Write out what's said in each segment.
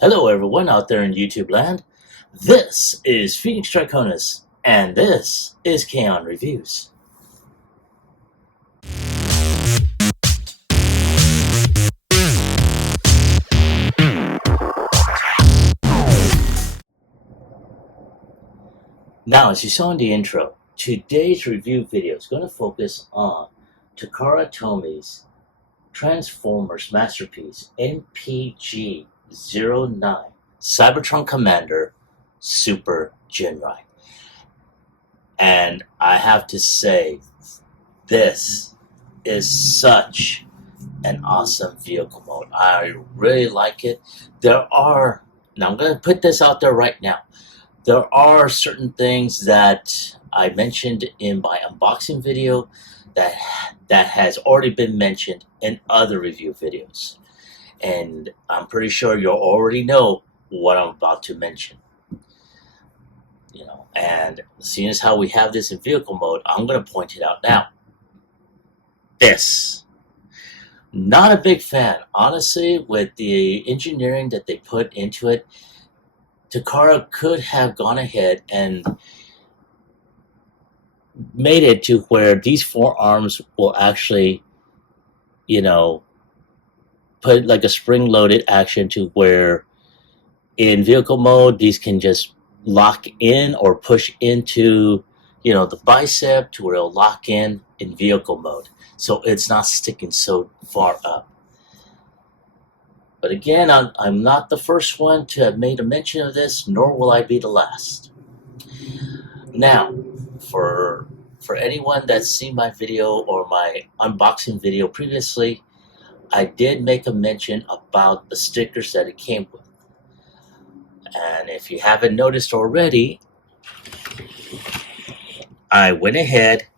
Hello everyone out there in YouTube land. This is Phoenix Draconis, and this is Kaon Reviews. Now, as you saw in the intro, today's review video is going to focus on Takara Tomi's Transformers masterpiece, MPG-09 Cybertron Commander Super Ginrai. And I have to say, this is such an awesome vehicle mode. I really like it. Now I'm going to put this out there right now. There are certain things that I mentioned in my unboxing video that has already been mentioned in other review videos. And I'm pretty sure you already know what I'm about to mention. And seeing as how we have this in vehicle mode, I'm going to point it out now. This. Not a big fan. Honestly, with the engineering that they put into it, Takara could have gone ahead and made it to where these forearms will actually, put like a spring-loaded action to where in vehicle mode, these can just lock in or push into, the bicep to where it'll lock in vehicle mode. So it's not sticking so far up. But again, I'm not the first one to have made a mention of this, nor will I be the last. Now, for anyone that's seen my video or my unboxing video previously, I did make a mention about the stickers that it came with. And if you haven't noticed already, I went ahead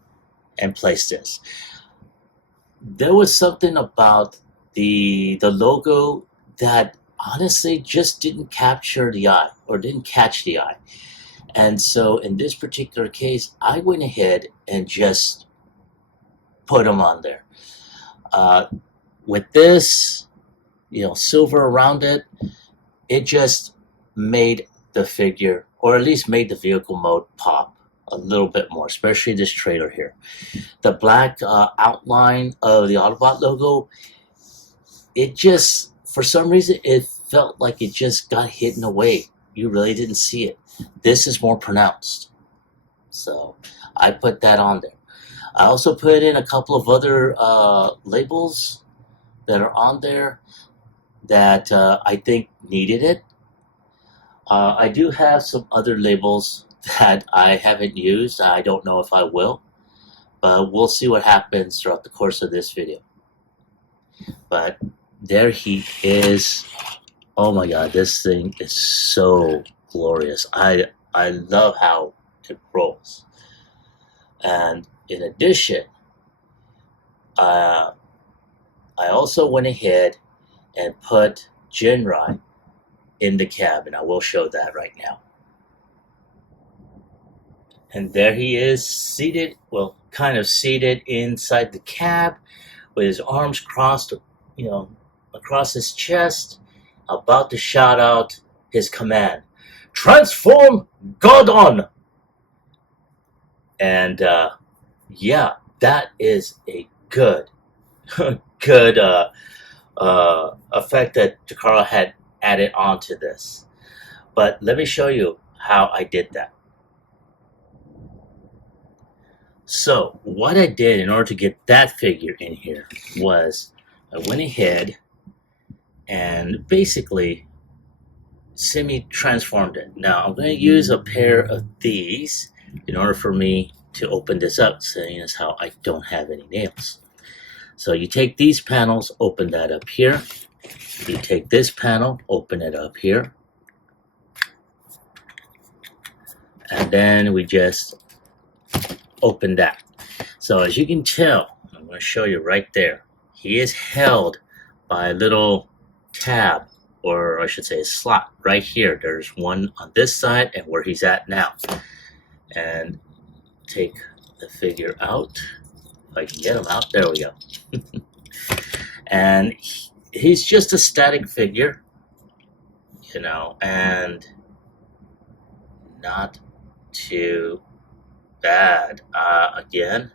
and placed this. There was something about the logo that honestly just didn't capture the eye, or didn't catch the eye. And so in this particular case, I went ahead and just put them on there. With this, silver around it, it just made the figure, or at least made the vehicle mode pop a little bit more, especially this trailer here. The black outline of the Autobot logo, it just, for some reason, it felt like it just got hidden away. You really didn't see it. This is more pronounced. So I put that on there. I also put in a couple of other labels that are on there that I think needed it. I do have some other labels that I haven't used. I don't know if I will, but we'll see what happens throughout the course of this video. But there he is. Oh my God, this thing is so glorious. I love how it rolls. And in addition, I also went ahead and put Ginrai in the cab, and I will show that right now. And there he is, seated, well, kind of seated inside the cab with his arms crossed, across his chest, about to shout out his command, "Transform Kaon!" And yeah, that is a good effect that Takara had added onto this. But let me show you how I did that. So what I did in order to get that figure in here was I went ahead and basically semi-transformed it. Now I'm going to use a pair of these in order for me to open this up, seeing as how I don't have any nails. So you take these panels, open that up here. You take this panel, open it up here. And then we just open that. So as you can tell, I'm going to show you right there. He is held by a little tab, or I should say a slot right here. There's one on this side and where he's at now. And take the figure out. If I can get him out, there we go. And he's just a static figure. and not too bad. Again,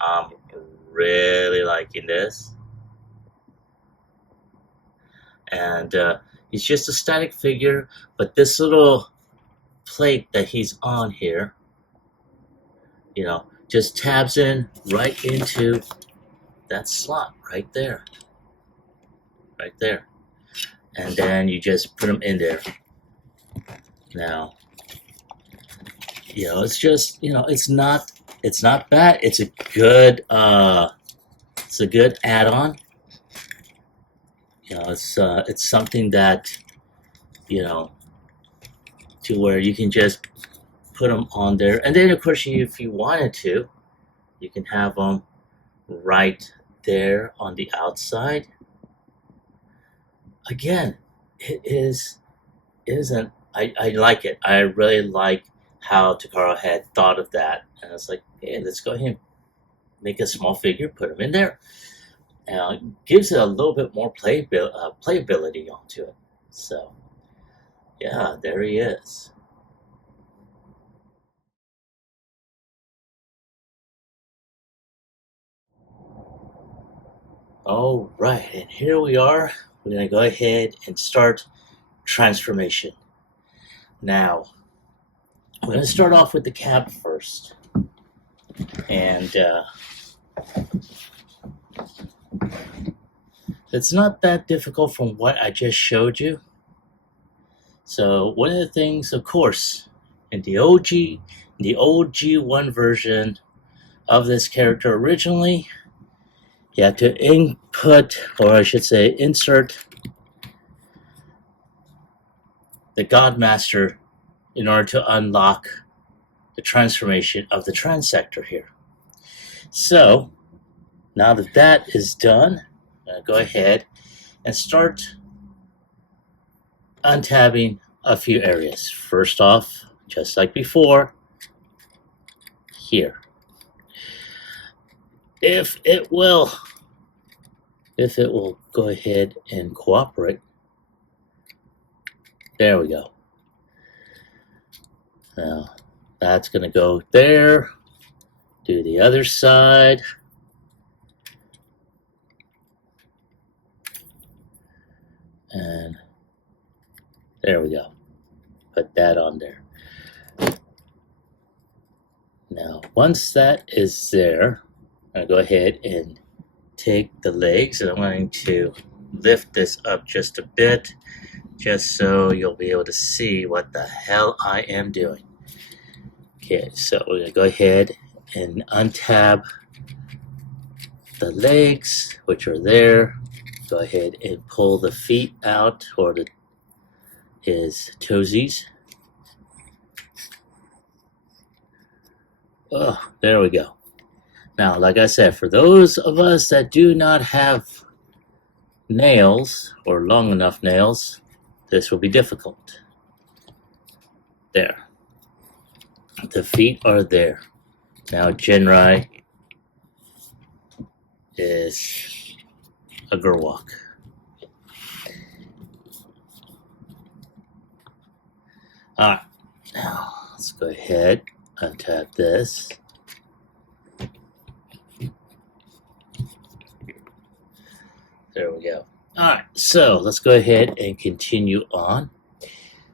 I'm really liking this. And he's just a static figure, but this little plate that he's on here, just tabs in right into that slot right there. Right there. And then you just put them in there. Now, it's just, it's not bad. It's a good add-on. It's something that, to where you can just put them on there. And then, of course, if you wanted to, you can have them right there on the outside. Again, I like it. I really like how Takara had thought of that. And I was like, hey, let's go ahead and make a small figure, put them in there. And gives it a little bit more playability onto it. So, yeah, there he is. All right, and here we are. We're going to go ahead and start transformation. Now, we're going to start off with the cab first. And it's not that difficult from what I just showed you. So one of the things, of course, in the old G1 version of this character originally, you have to input, or I should say insert, the Godmaster in order to unlock the transformation of the transector here. So now that that is done, I'm going to go ahead and start untabbing a few areas. First off, just like before, here. If it will go ahead and cooperate. There we go. Now that's going to go there. Do the other side. And there we go. Put that on there. Now, once that is there, I'm going to go ahead and take the legs, and I'm going to lift this up just a bit, just so you'll be able to see what the hell I am doing. Okay, so we're going to go ahead and untab the legs, which are there. Go ahead and pull the feet out, or his toesies. Oh, there we go. Now, like I said, for those of us that do not have nails, or long enough nails, this will be difficult. There. The feet are there. Now, Ginrai is a Gerwalk. Alright, now let's go ahead, untap this. There we go. Alright, so let's go ahead and continue on.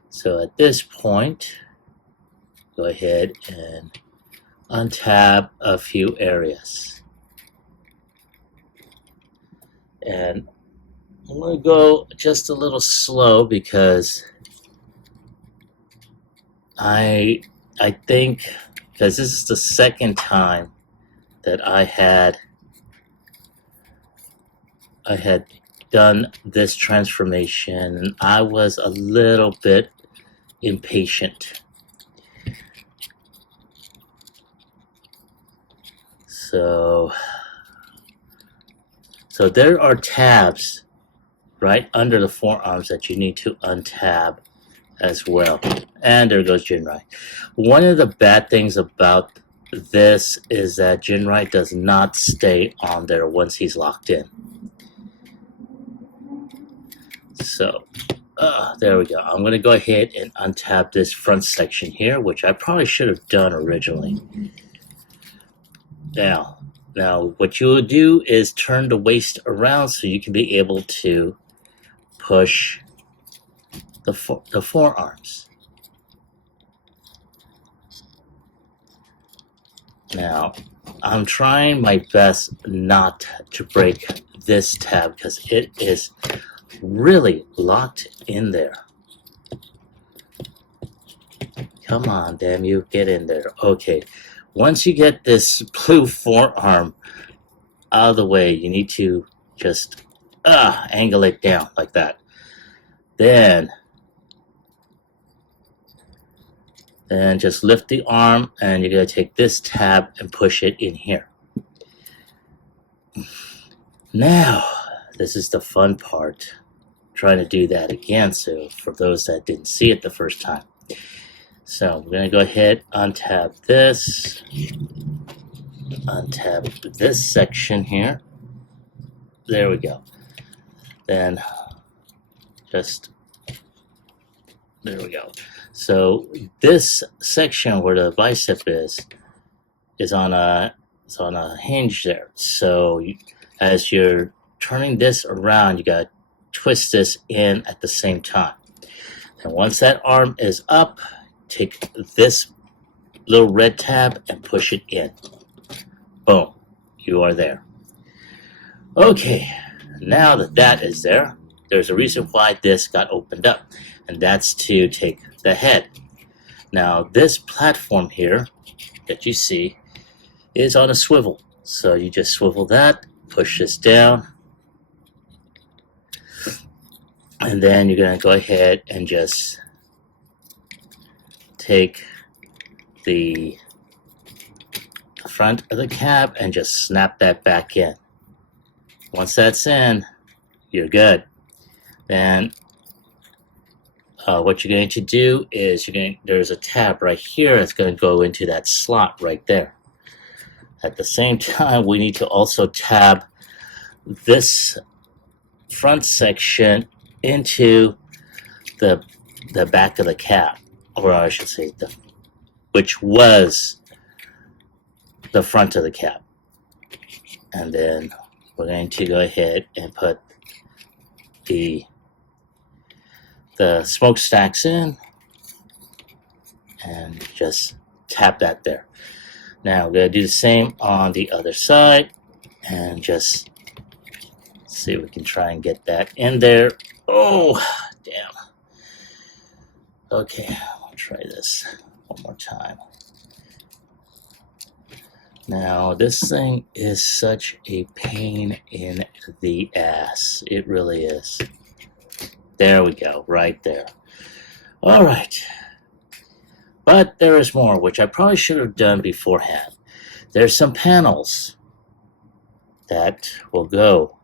So at this point, go ahead and untab a few areas. And I'm going to go just a little slow because I think, because this is the second time that I had done this transformation, and I was a little bit impatient. So there are tabs right under the forearms that you need to untab as well. And there goes Ginrai. One of the bad things about this is that Ginrai does not stay on there once he's locked in. So there we go. I'm going to go ahead and untab this front section here, which I probably should have done originally. Now what you will do is turn the waist around so you can be able to push the forearms. Now, I'm trying my best not to break this tab because it is really locked in there. Come on, damn you, get in there. Okay, once you get this blue forearm out of the way, you need to just angle it down like that. Then just lift the arm, and you're going to take this tab and push it in here. Now, this is the fun part. I'm trying to do that again, so for those that didn't see it the first time. So we're going to go ahead, untab this section here. There we go. Then just, there we go. So this section where the bicep is on a hinge there. So as you're turning this around, you got to twist this in at the same time. And once that arm is up, take this little red tab and push it in. Boom, you are there. Okay, now that is there, there's a reason why this got opened up, and that's to take the head. Now this platform here that you see is on a swivel, so you just swivel that, push this down, and then you're going to go ahead and just take the front of the cab and just snap that back in. Once that's in, you're good. Then what you're going to do is there's a tab right here that's going to go into that slot right there. At the same time, we need to also tab this front section into the back of the cab, or I should say, which was the front of the cab. And then we're going to go ahead and put the smokestacks in and just tap that there. Now we're going to do the same on the other side and just see if we can try and get that in there. Oh, damn. Okay, I'll try this one more time. Now, this thing is such a pain in the ass. It really is. There we go, right there. All right. But there is more, which I probably should have done beforehand. There's some panels that will go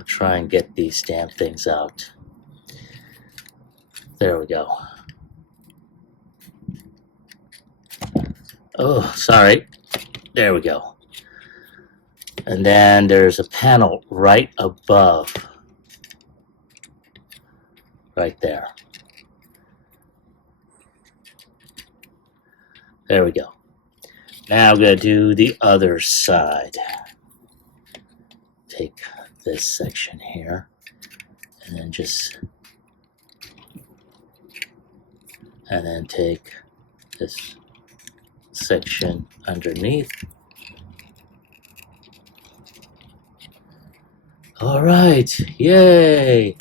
I'll try and get these damn things out. There we go. Oh, sorry. There we go. And then there's a panel right above. Right there. There we go. Now I'm going to do the other side. Take this section here and then take this section underneath. All right, yay!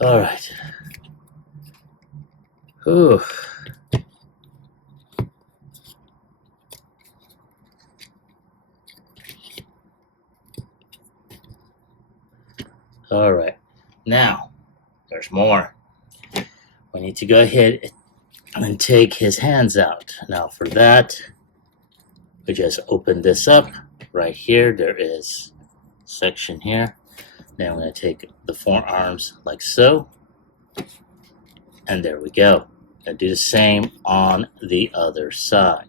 All right. Whew. All right, now there's more. We need to go ahead and take his hands out. Now for that, we just open this up. Right here, there is a section here. Now I'm going to take the forearms like so. And there we go. Gonna do the same on the other side.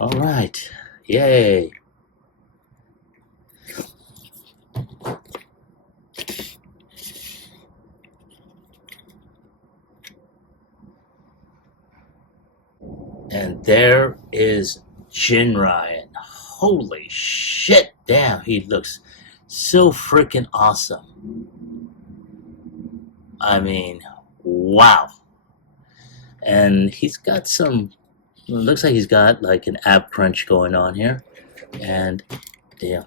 All right, yay. And there is Ginrai, and holy shit, damn, he looks so freaking awesome. I mean, wow. And he's got some, it looks like he's got like an ab crunch going on here. And damn.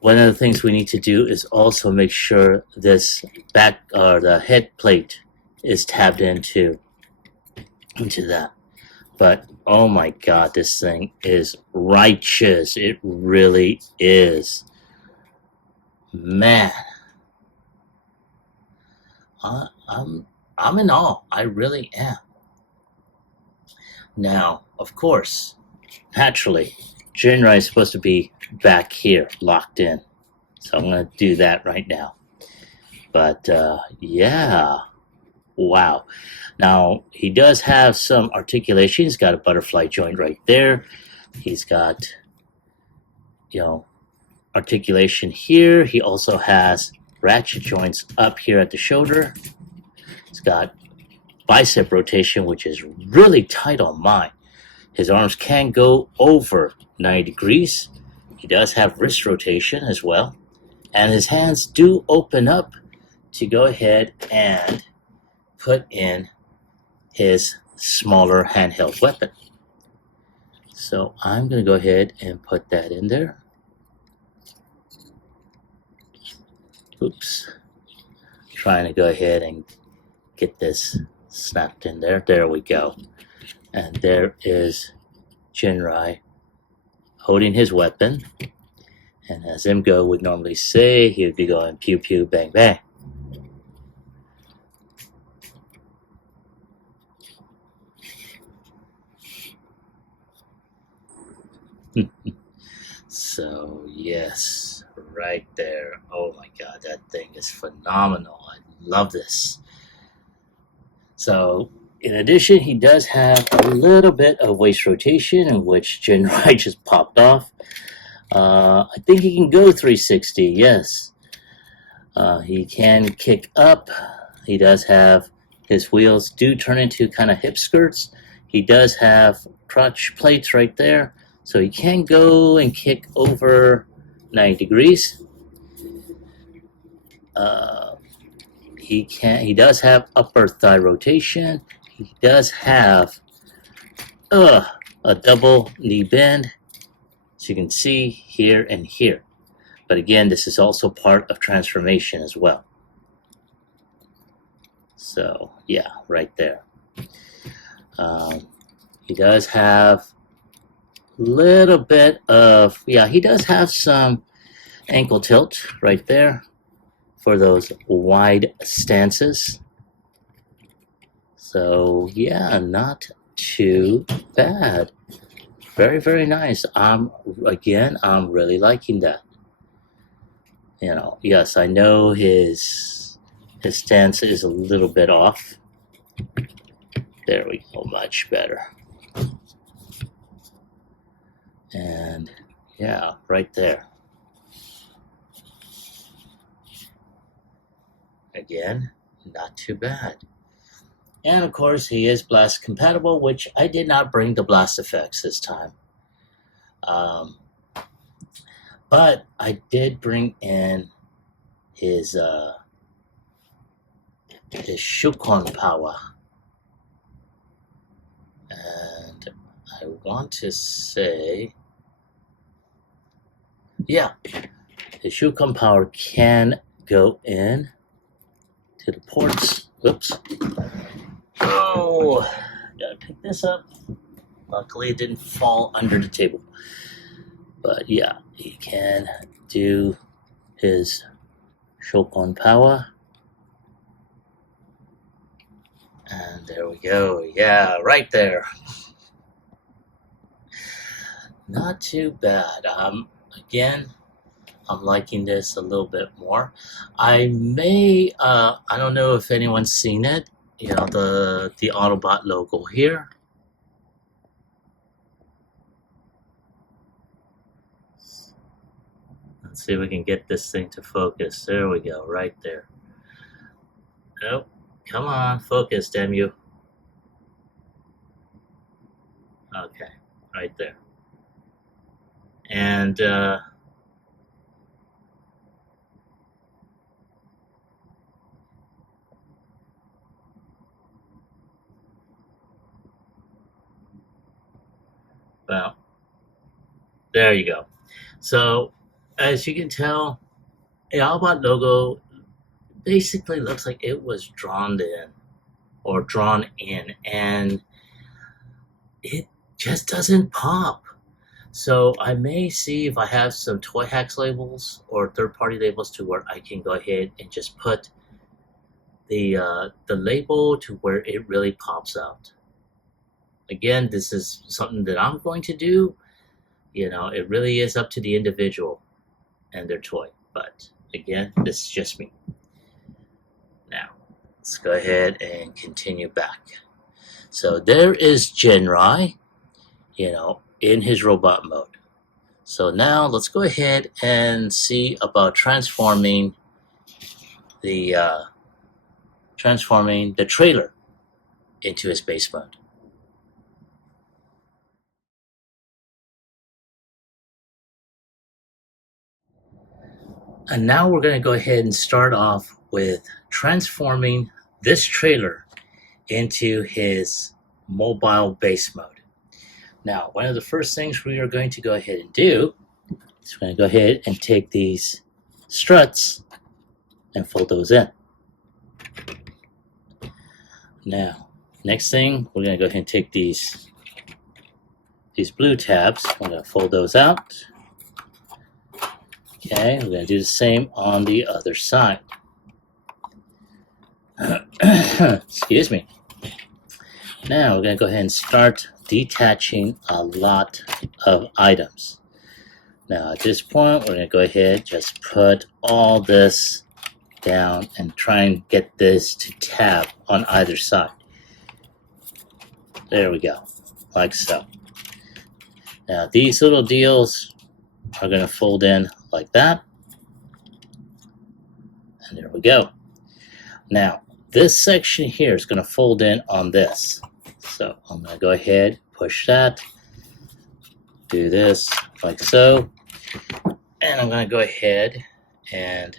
One of the things we need to do is also make sure this back, or the head plate is tabbed into that. But oh my god, this thing is righteous. It really is. Man, I'm in awe. I really am. Now, of course, naturally, Ginrai is supposed to be back here, locked in. So I'm going to do that right now. But yeah, wow. Now, he does have some articulation. He's got a butterfly joint right there. He's got, articulation here. He also has ratchet joints up here at the shoulder. He's got bicep rotation, which is really tight on mine. His arms can go over 90 degrees. He does have wrist rotation as well. And his hands do open up to go ahead and put in his smaller handheld weapon. So I'm going to go ahead and put that in there. Oops. Trying to go ahead and get this snapped in there. There we go. And there is Ginrai holding his weapon. And as Imgo would normally say, he would be going pew pew bang bang. So yes, right there. Oh my god, that thing is phenomenal. I love this. So in addition, he does have a little bit of waist rotation, in which Ginrai just popped off. I think he can go 360, yes. He can kick up. He does have, his wheels do turn into kind of hip skirts. He does have crotch plates right there. So he can go and kick over 90 degrees. He does have upper thigh rotation. He does have a double knee bend. So you can see here and here. But again, this is also part of transformation as well. So yeah, right there. He does have a little bit of, he does have some ankle tilt right there for those wide stances. So yeah, not too bad. Very, very nice. I'm really liking that. Yes, I know his stance is a little bit off. There we go, much better. And yeah, right there. Again, not too bad. And of course, he is blast compatible, which I did not bring the blast effects this time. But I did bring in his Shukon power. And I want to say, yeah, his Shukon power can go in to the ports. Whoops. Oh, gotta pick this up. Luckily, it didn't fall under the table. But yeah, he can do his Shokon power. And there we go. Yeah, right there. Not too bad. Again, I'm liking this a little bit more. I may, I don't know if anyone's seen it, you know, the Autobot logo here. Let's see if we can get this thing to focus. There we go, right there. Nope, come on, focus, damn you. Okay, right there. And well, there you go. So, as you can tell, the Autobot logo basically looks like it was drawn in, and it just doesn't pop. So I may see if I have some Toy Hacks labels or third-party labels to where I can go ahead and just put the label to where it really pops out. Again, this is something that I'm going to do. You know, it really is up to the individual and their toy. But again, this is just me. Now, let's go ahead and continue back. So there is Ginrai, you know, in his robot mode. So now let's go ahead and see about transforming the trailer into his base mode. And now we're going to go ahead and start off with transforming this trailer into his mobile base mode. Now, one of the first things we are going to go ahead and do is we're going to go ahead and take these struts and fold those in. Now, next thing, we're going to go ahead and take these blue tabs. We're going to fold those out. Okay, we're going to do the same on the other side. Excuse me. Now we're going to go ahead and start detaching a lot of items. Now at this point, we're going to go ahead and just put all this down and try and get this to tab on either side. There we go, like so. Now these little deals are going to fold in like that. And there we go. Now, this section here is going to fold in on this. So I'm going to go ahead, push that, do this like so. And I'm going to go ahead and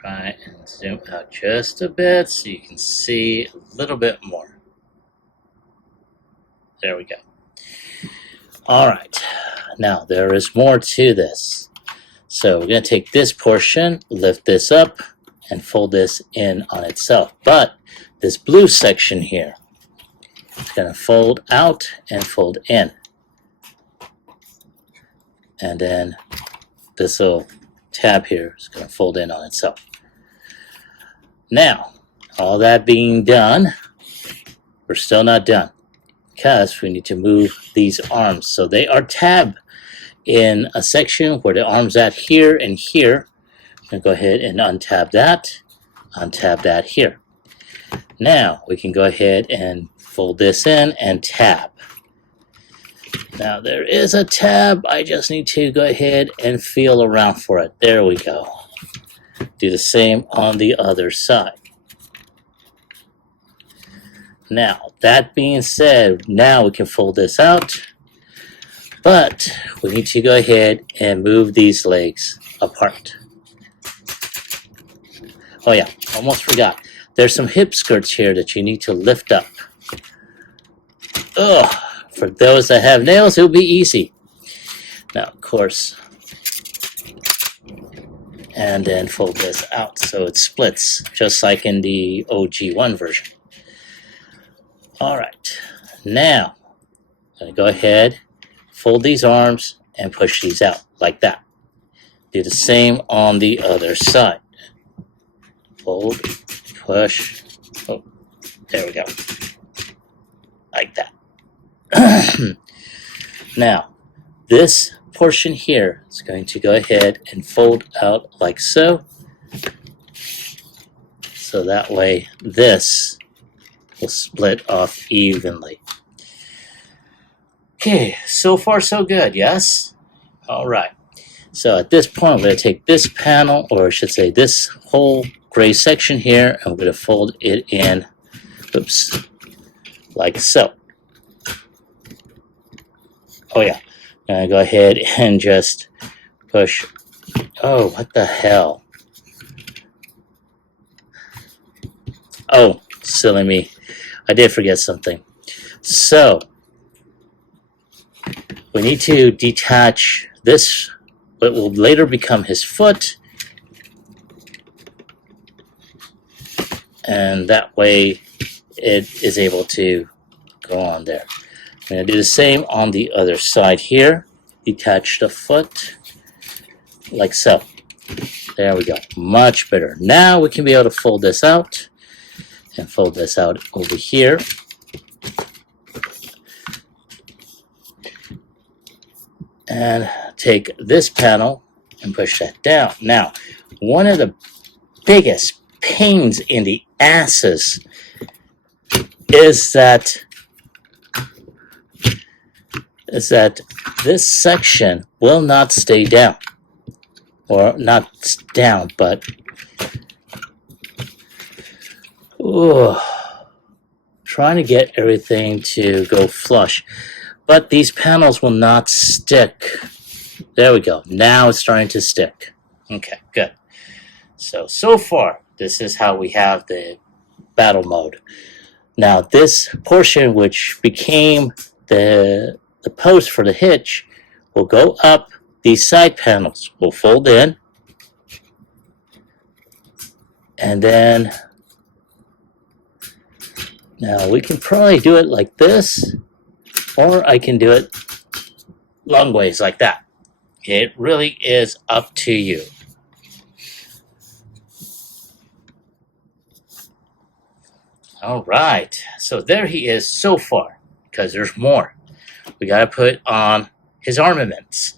try and zoom out just a bit so you can see a little bit more. There we go. All right. Now, there is more to this. So we're going to take this portion, lift this up, and fold this in on itself. But this blue section here is going to fold out and fold in. And then this little tab here is going to fold in on itself. Now, all that being done, we're still not done because we need to move these arms. So they are tabbed in a section where the arm's at here and here. I'm going to go ahead and untab that here. Now we can go ahead and fold this in and tab. Now there is a tab, I just need to go ahead and feel around for it. There we go. Do the same on the other side. Now, that being said, now we can fold this out. But we need to go ahead and move these legs apart. Oh yeah, almost forgot. There's some hip skirts here that you need to lift up. Ugh, for those that have nails, it'll be easy. Now, of course, and then fold this out so it splits, just like in the OG1 version. All right, now I'm going to go ahead, fold these arms, and push these out like that. Do the same on the other side. Fold, push, oh, there we go, like that. Now, this portion here is going to go ahead and fold out like so. So that way this will split off evenly. Okay, so far so good, yes? Alright. So at this point, I'm going to take this panel, or I should say this whole gray section here, and I'm going to fold it in, oops, like so. Oh yeah, I'm going to go ahead and just push, oh, what the hell? Oh, silly me. I did forget something. So, we need to detach this, what will later become his foot, and that way it is able to go on there. I'm going to do the same on the other side here. Detach the foot like so. There we go. Much better. Now we can be able to fold this out and fold this out over here. And take this panel and push that down. Now, one of the biggest pains in the asses is that this section will not stay down. Or not down, but trying to get everything to go flush. But these panels will not stick. There we go. Now it's starting to stick. Okay, good. So far, this is how we have the battle mode. Now, this portion, which became the post for the hitch, will go up. These side panels will fold in. And then, now we can probably do it like this, or I can do it long ways like that. It really is up to you. All right, so there he is so far, because there's more. We got to put on his armaments.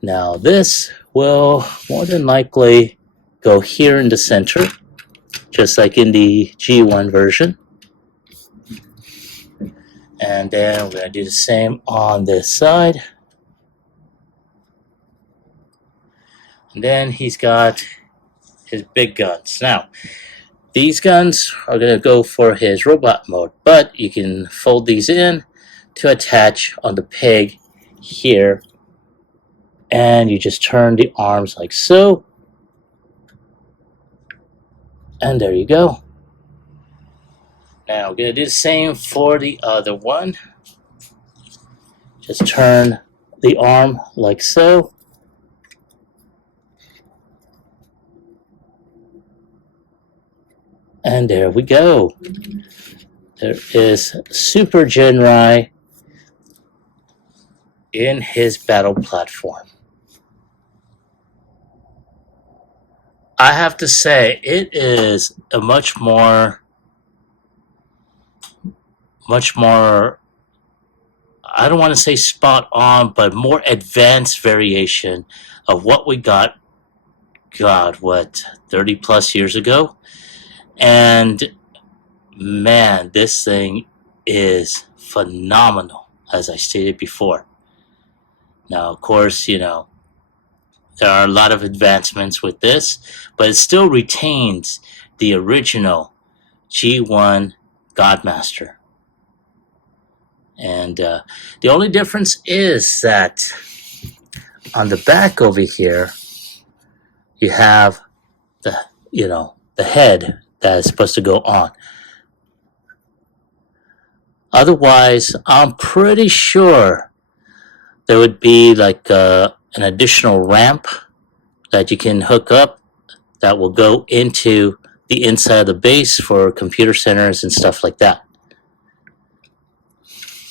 Now this will more than likely go here in the center, just like in the G1 version. And then we're going to do the same on this side. And then he's got his big guns. Now, these guns are going to go for his robot mode, but you can fold these in to attach on the peg here. And you just turn the arms like so. And there you go. Now we're going to do the same for the other one. Just turn the arm like so. And there we go. There is Super Ginrai in his battle platform. I have to say, it is a much more, I don't want to say spot on, but more advanced variation of what we got, God, what, 30 plus years ago? And man, this thing is phenomenal, as I stated before. Now, of course, you know, there are a lot of advancements with this, but it still retains the original G1 Godmaster. And the only difference is that on the back over here, you have the head that is supposed to go on. Otherwise, I'm pretty sure there would be like an additional ramp that you can hook up that will go into the inside of the base for computer centers and stuff like that.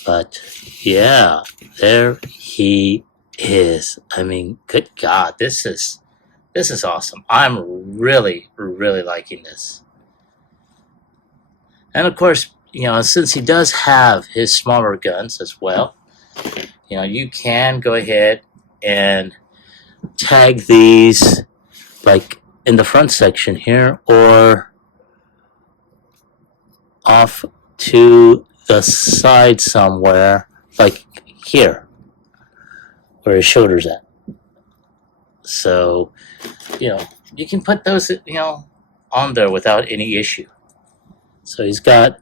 But yeah, there he is. I mean, good God, this is awesome. I'm really liking this. And of course, you know, since he does have his smaller guns as well, you know, you can go ahead and tag these like in the front section here or off to the side somewhere, like here where his shoulder's at. So, you can put those, on there without any issue. So he's got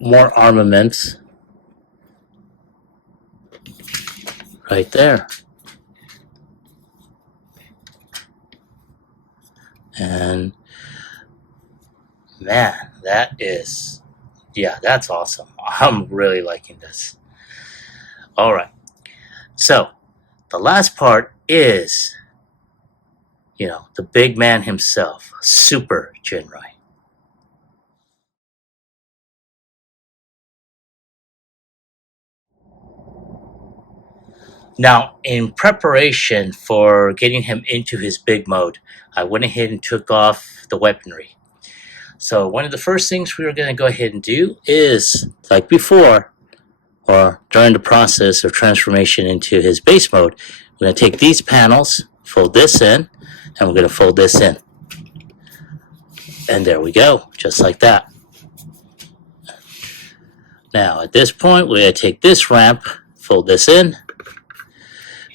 more armaments right there. And man, that's awesome. I'm really liking this. All right. So the last part is, the big man himself, Super Ginrai. Now, in preparation for getting him into his big mode, I went ahead and took off the weaponry. So one of the first things we were going to go ahead and do is, like before, or during the process of transformation into his base mode, we're going to take these panels, fold this in, and we're going to fold this in. And there we go, just like that. Now, at this point, we're going to take this ramp, fold this in.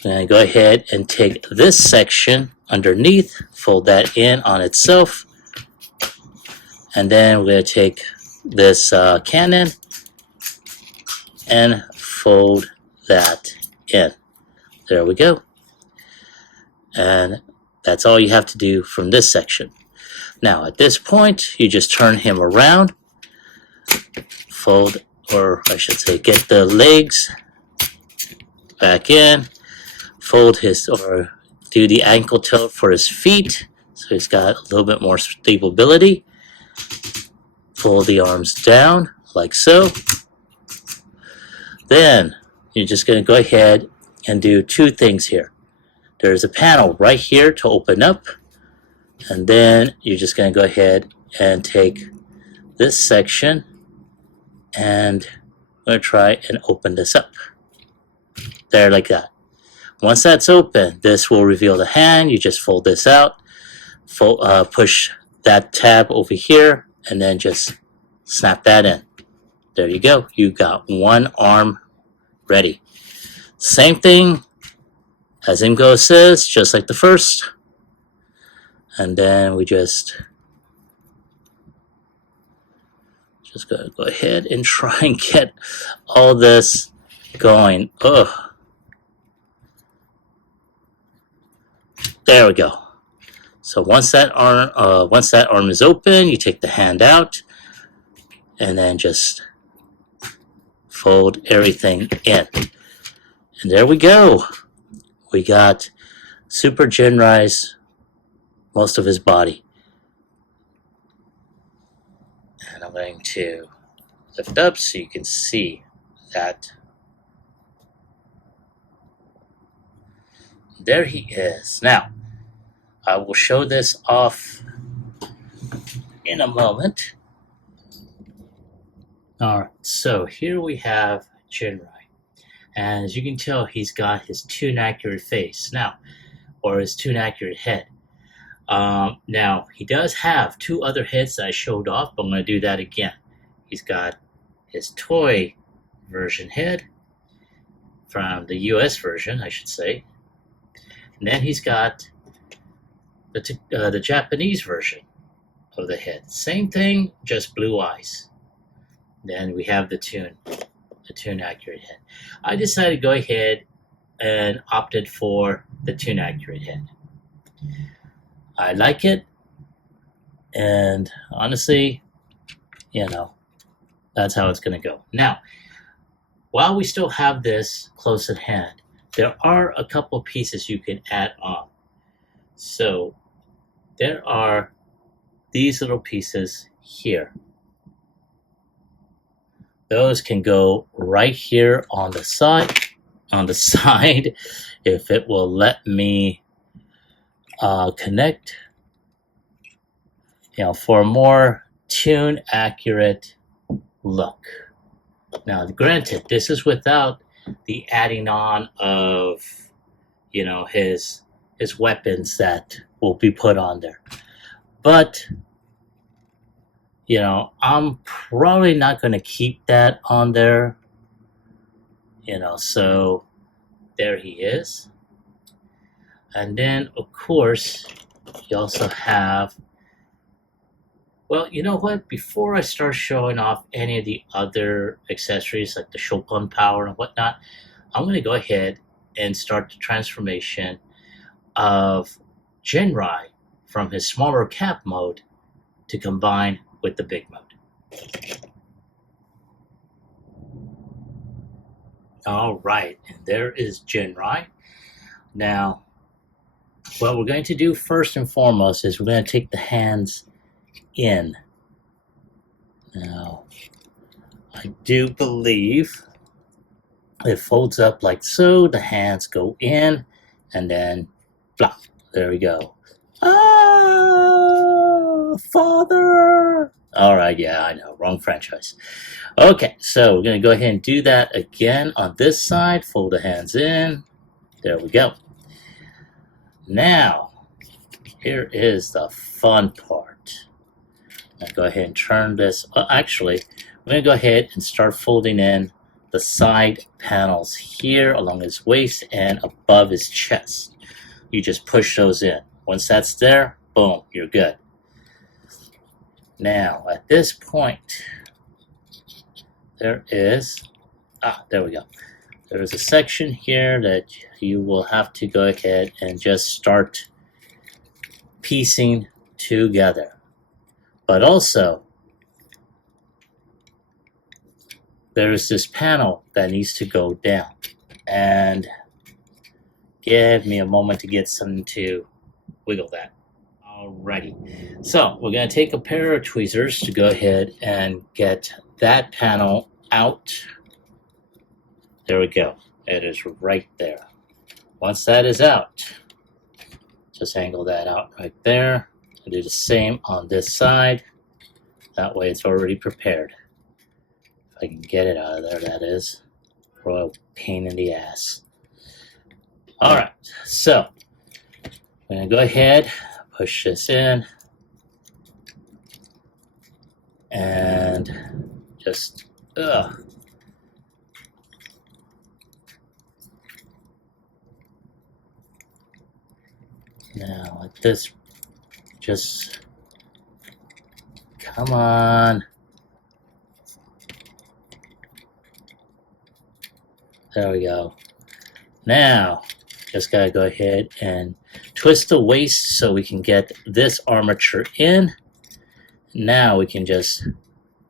We're going to go ahead and take this section underneath, fold that in on itself. And then we're going to take this cannon and fold that in. There we go. And that's all you have to do from this section. Now, at this point, you just turn him around, fold, or I should say, get the legs back in, fold or do the ankle tilt for his feet, so he's got a little bit more stability. Fold the arms down, like so. Then, you're just going to go ahead and do two things here. There's a panel right here to open up, and then you're just going to go ahead and take this section, and I'm going to try and open this up. There, like that. Once that's open, this will reveal the hand. You just fold this out, push that tab over here, and then just snap that in. There you go. You got one arm ready. Same thing as Imgo says, just like the first. And then we just gotta go ahead and try and get all this going. Ugh. There we go. So once that arm is open, you take the hand out, and then just fold everything in. And there we go. We got Super Ginrai's most of his body. And I'm going to lift up so you can see that. There he is. Now, I will show this off in a moment. Alright, so here we have Ginrai. And as you can tell, he's got his toon-accurate face now, or his toon-accurate head. Now, he does have two other heads that I showed off, but I'm going to do that again. He's got his toy version head, from the US version, I should say. And then he's got the Japanese version of the head. Same thing, just blue eyes. Then we have the toon-accurate head. I decided to go ahead and opted for the toon-accurate head. I like it, and honestly, that's how it's going to go. Now, while we still have this close at hand, there are a couple pieces you can add on. So there are these little pieces here. Those can go right here on the side, if it will let me connect, for a more toon accurate look. Now, granted, this is without the adding on of you know, his weapons that will be put on there. But you know, I'm probably not going to keep that on there. You know, so there he is. And then, of course, you also have, well, you know what? Before I start showing off any of the other accessories like the shotgun power and whatnot, I'm going to go ahead and start the transformation of Ginrai from his smaller cap mode to combine with the big mode. All right, and there is Ginrai. Now, what we're going to do first and foremost is we're going to take the hands in. Now, I do believe it folds up like so. The hands go in, and then, blah, there we go. Ah, father! All right, yeah, I know, wrong franchise. Okay, so we're going to go ahead and do that again on this side. Fold the hands in. There we go. Now, here is the fun part. Now go ahead and turn this. Actually, I'm going to go ahead and start folding in the side panels here along his waist and above his chest. You just push those in. Once that's there, boom, you're good. Now, at this point, there is, there we go. There is a section here that you will have to go ahead and just start piecing together. But also, there is this panel that needs to go down. And give me a moment to get something to wiggle that. Alrighty. So we're going to take a pair of tweezers to go ahead and get that panel out. There we go. It is right there. Once that is out, just angle that out right there. I'll do the same on this side. That way it's already prepared. If I can get it out of there, that is. Royal pain in the ass. Alright, so I'm going to go ahead, push this in, and just, now like this, just, come on. There we go. Now, just gotta go ahead and twist the waist so we can get this armature in. Now we can just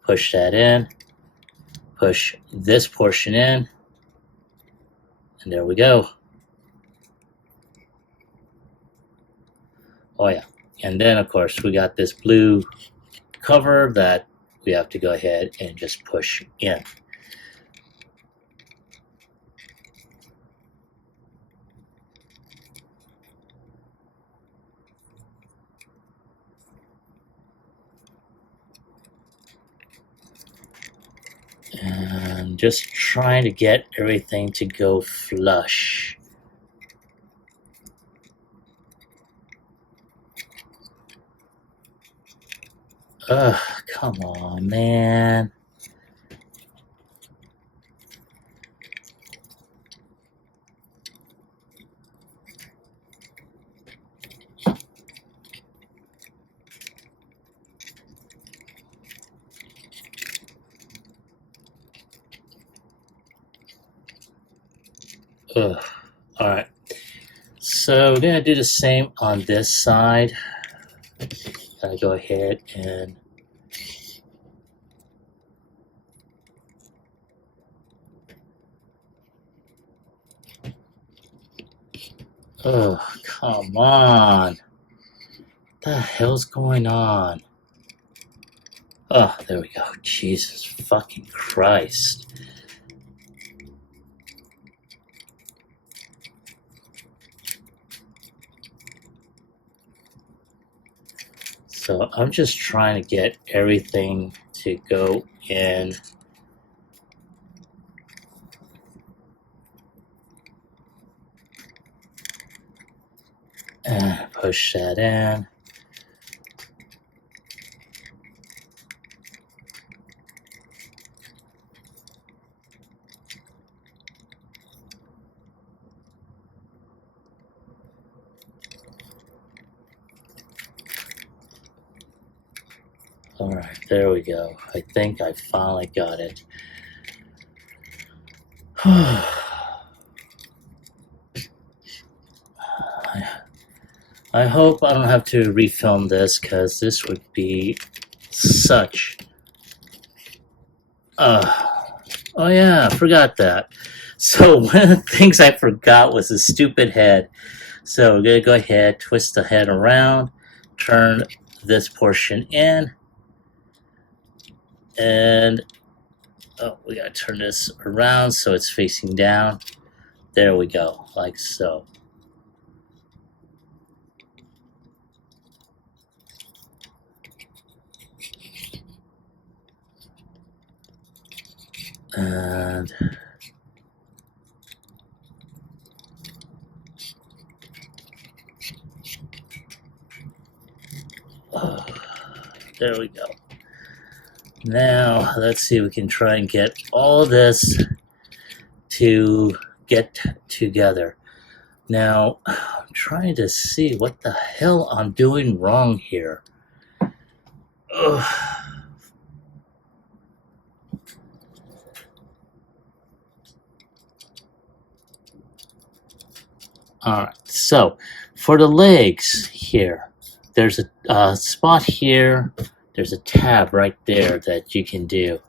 push that in, push this portion in, and there we go. Oh yeah, and then of course we got this blue cover that we have to go ahead and just push in. And just trying to get everything to go flush. Ugh, come on, man. Ugh. All right. So we're gonna do the same on this side. Gonna go ahead and oh, come on. What the hell's going on? Oh, there we go. Jesus fucking Christ. So I'm just trying to get everything to go in. push that in. All right, there we go. I think I finally got it. I hope I don't have to refilm this, because this would be such... oh yeah, I forgot that. So one of the things I forgot was the stupid head. So we're going to go ahead, twist the head around, turn this portion in, and we got to turn this around so it's facing down. There we go, like so. And there we go. Now let's see if we can try and get all this to get together. Now I'm trying to see what the hell I'm doing wrong here. Ugh. Alright, so for the legs here, there's a spot here, there's a tab right there that you can do.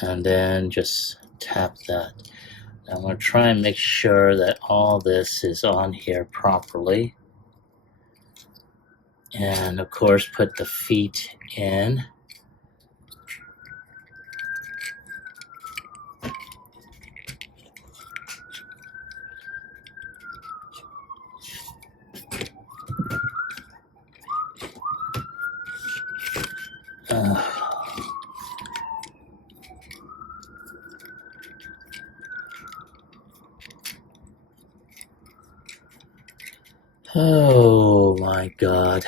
And then just tap that. I'm going to try and make sure that all this is on here properly. And of course, put the feet in. Oh my God.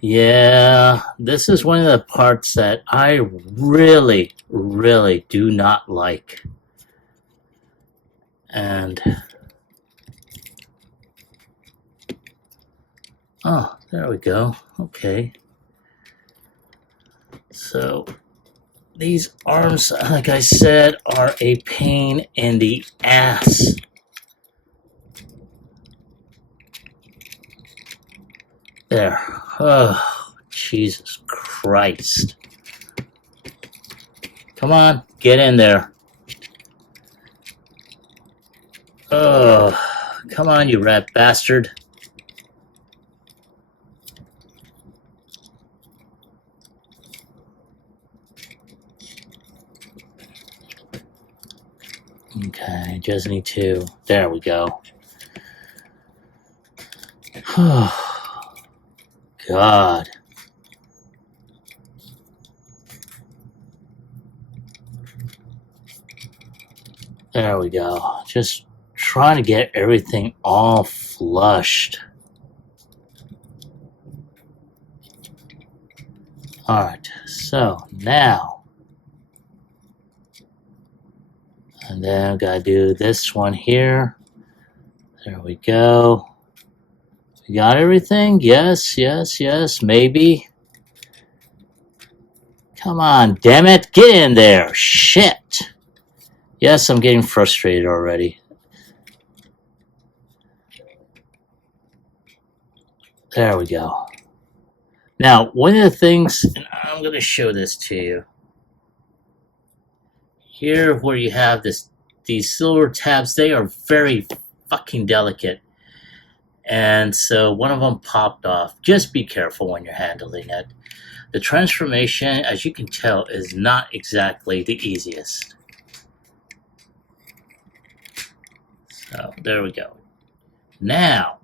Yeah, this is one of the parts that I really, really do not like. And oh, there we go. Okay. So these arms, like I said, are a pain in the ass. There. Oh, Jesus Christ. Come on, get in there. Oh, come on, you rat bastard. Okay, just need to. There we go. Oh, God. There we go. Just trying to get everything all flushed. Alright, so now, and then I've got to do this one here. There we go. You got everything? Yes, yes, yes, maybe. Come on, damn it, get in there. Shit. Yes, I'm getting frustrated already. There we go. Now, one of the things, and I'm going to show this to you. Here where you have these silver tabs, they are very fucking delicate. And so one of them popped off. Just be careful when you're handling it. the transformation, as you can tell, is not exactly the easiest. So there we go. Now,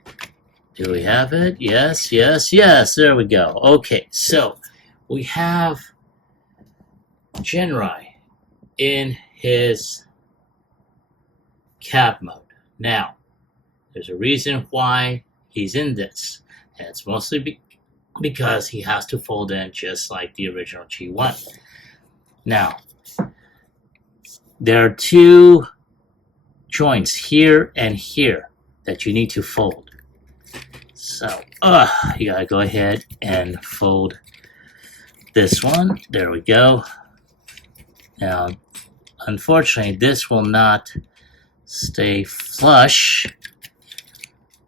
do we have it? Yes, yes, yes. There we go. Okay, so we have Ginrai in his cab mode. Now, there's a reason why he's in this, and it's mostly because he has to fold in just like the original G1. Now, there are two joints here and here that you need to fold. So, you gotta go ahead and fold this one. There we go. Now, unfortunately, this will not stay flush,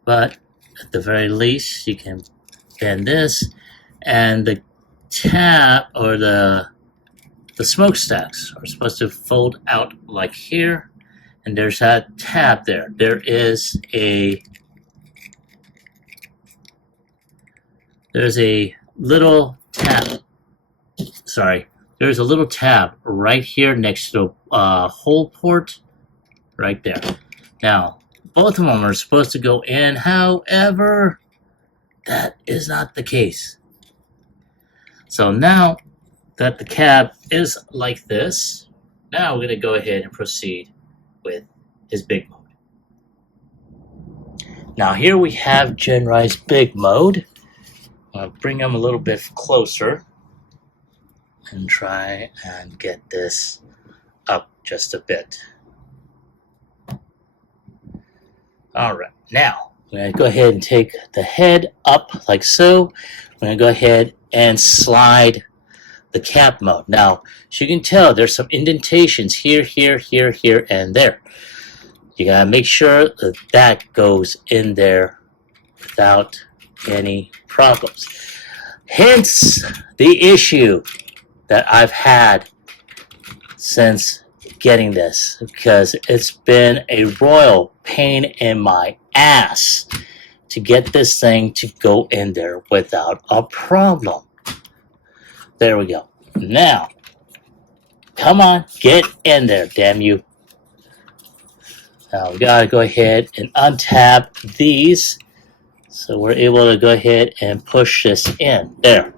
but at the very least, you can bend this, and the tab or the smokestacks are supposed to fold out like here, and there's that tab there. There's a little tab. Sorry, there's a little tab right here next to the hole port, right there. Now, both of them are supposed to go in. However, that is not the case. So now that the cab is like this, now we're going to go ahead and proceed with his big mode. Now here we have Ginrai's big mode. I'll bring him a little bit closer and try and get this up just a bit. Alright, now we're going to go ahead and take the head up like so. We're going to go ahead and slide the cab mode. Now, as you can tell, there's some indentations here, here, here, here, and there. You got to make sure that that goes in there without any problems. Hence the issue that I've had since getting this, because it's been a royal pain in my ass to get this thing to go in there without a problem. There we go. Now, come on, get in there, damn you. Now we gotta go ahead and untap these, so we're able to go ahead and push this in. There.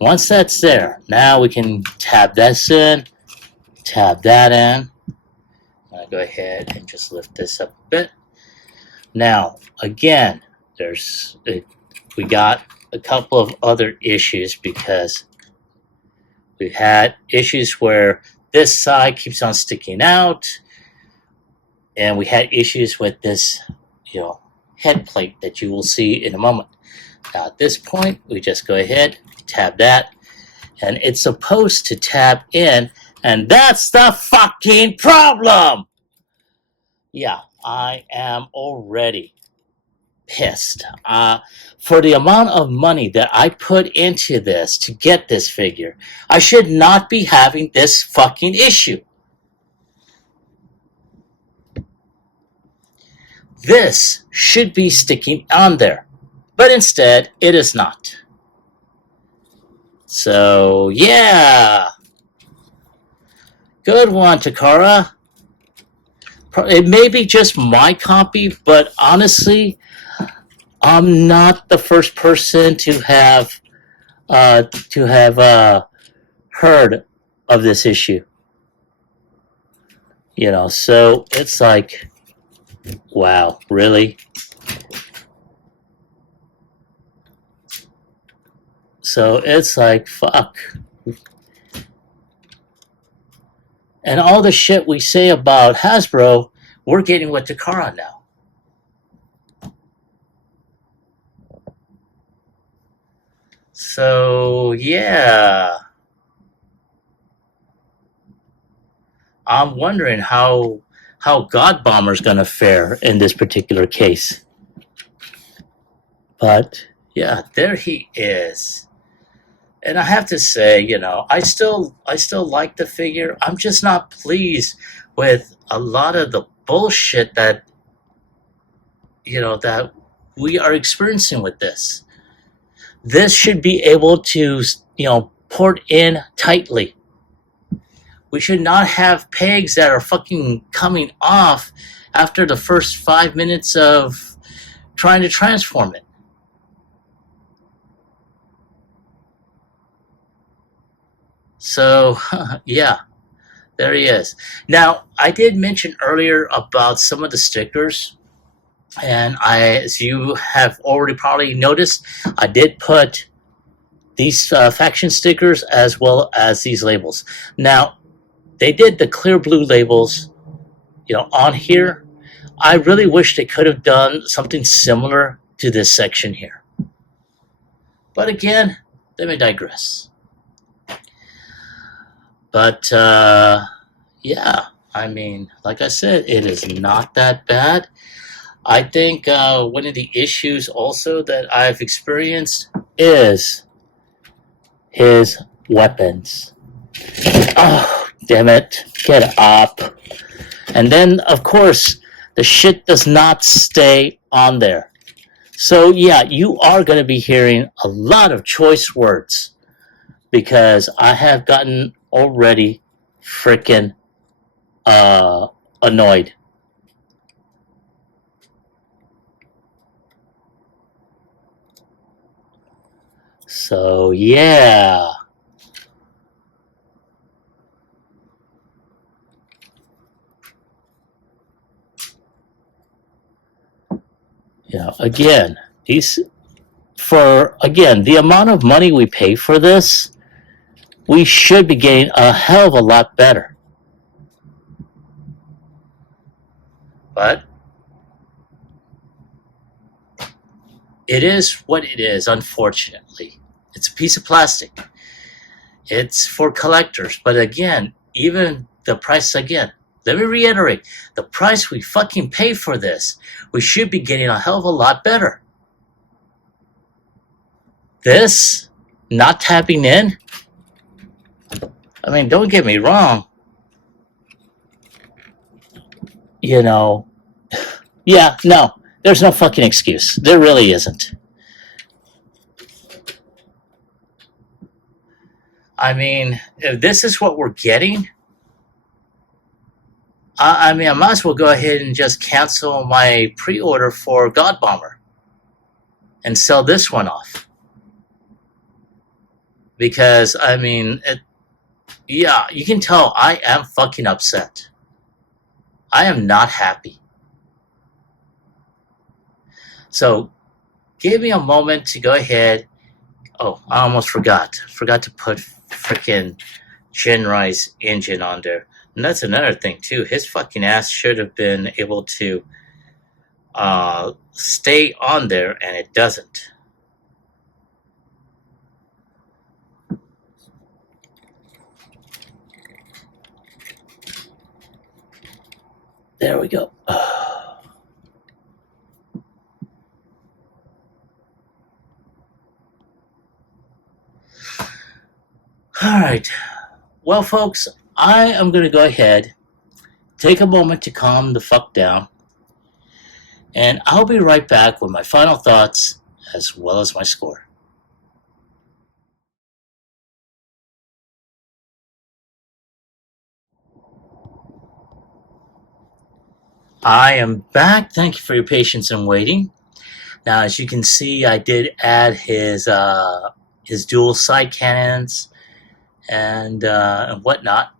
Once that's there, now we can tab this in, tab that in. I'll go ahead and just lift this up a bit. Now, again, we got a couple of other issues, because we've had issues where this side keeps on sticking out, and we had issues with this, head plate that you will see in a moment. Now, at this point, we just go ahead, tab that, and it's supposed to tab in, and that's the fucking problem! Yeah, I am already pissed. For the amount of money that I put into this to get this figure, I should not be having this fucking issue. This should be sticking on there, but instead it is not. So, yeah. Good one, Takara. It may be just my copy, but honestly, I'm not the first person to have heard of this issue. So it's like, wow, really? So it's like, fuck. And all the shit we say about Hasbro, we're getting with Takara now. So, yeah. I'm wondering how God Bomber's going to fare in this particular case. But, yeah, there he is. And I have to say, I still like the figure. I'm just not pleased with a lot of the bullshit that, that we are experiencing with this. This should be able to, poured in tightly. We should not have pegs that are fucking coming off after the first 5 minutes of trying to transform it. So, yeah, there he is. Now, I did mention earlier about some of the stickers, and as you have already probably noticed, I did put these faction stickers as well as these labels. Now, they did the clear blue labels, on here. I really wish they could have done something similar to this section here. But again, let me digress. But, yeah, I mean, like I said, it is not that bad. I think one of the issues also that I've experienced is his weapons. Oh, damn it. Get up. And then, of course, the shit does not stay on there. So, yeah, you are going to be hearing a lot of choice words because I have gotten already freaking annoyed. So, yeah. Again, the amount of money we pay for this, we should be getting a hell of a lot better. But it is what it is, unfortunately. It's a piece of plastic. It's for collectors. But again, even the price, again, let me reiterate, the price we fucking pay for this, we should be getting a hell of a lot better. This, not tapping in, I mean, don't get me wrong. Yeah, no, there's no fucking excuse. There really isn't. I mean, if this is what we're getting, I might as well go ahead and just cancel my pre-order for God Bomber and sell this one off. Because, I mean, you can tell I am fucking upset. I am not happy. So, give me a moment to go ahead. Oh, I almost forgot. Forgot to put freaking Ginrai's engine on there. And that's another thing, too. His fucking ass should have been able to stay on there, and it doesn't. There we go. All right. Well, folks, I am going to go ahead, take a moment to calm the fuck down, and I'll be right back with my final thoughts as well as my score. I am back. Thank you for your patience and waiting. Now, as you can see, I did add his dual side cannons and whatnot.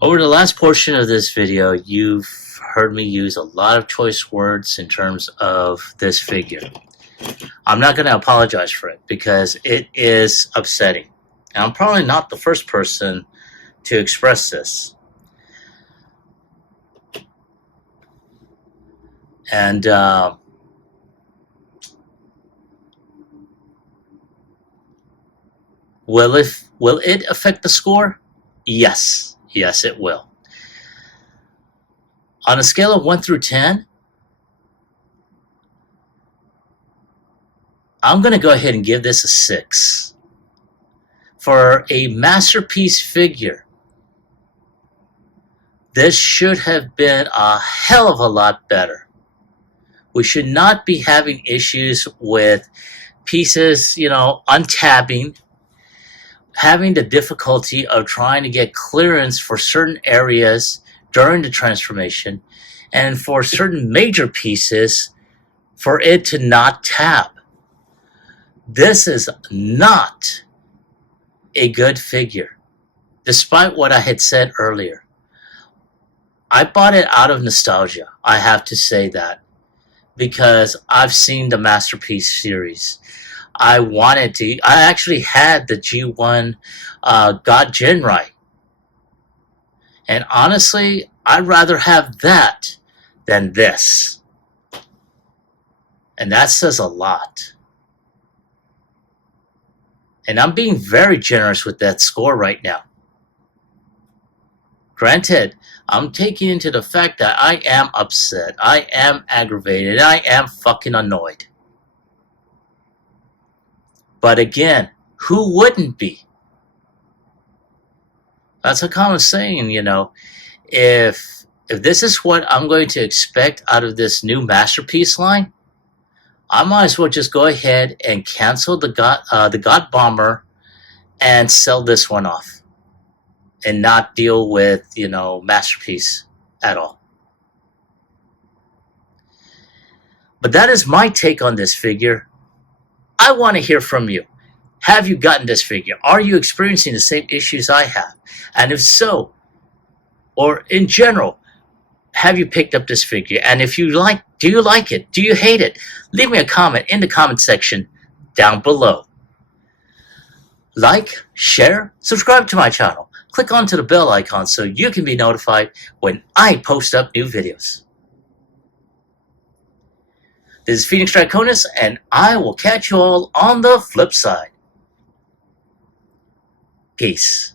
Over the last portion of this video, you've heard me use a lot of choice words in terms of this figure. I'm not going to apologize for it because it is upsetting. And I'm probably not the first person to express this. And will it affect the score? Yes. Yes, it will. On a scale of 1 through 10, I'm going to go ahead and give this a 6. For a masterpiece figure, this should have been a hell of a lot better. We should not be having issues with pieces, untabbing, having the difficulty of trying to get clearance for certain areas during the transformation, and for certain major pieces for it to not tab. This is not a good figure, despite what I had said earlier. I bought it out of nostalgia, I have to say that, because I've seen the Masterpiece series. I actually had the G1 God Ginrai. And honestly, I'd rather have that than this. And that says a lot. And I'm being very generous with that score right now. Granted, I'm taking into the fact that I am upset, I am aggravated, I am fucking annoyed. But again, who wouldn't be? That's a common saying, if this is what I'm going to expect out of this new Masterpiece line, I might as well just go ahead and cancel the God Bomber and sell this one off, and not deal with, Masterpiece at all. But that is my take on this figure. I want to hear from you. Have you gotten this figure? Are you experiencing the same issues I have? And if so, or in general, have you picked up this figure? And if you do you like it? Do you hate it? Leave me a comment in the comment section down below. Like, share, subscribe to my channel. Click onto the bell icon so you can be notified when I post up new videos. This is Phoenix Draconis, and I will catch you all on the flip side. Peace.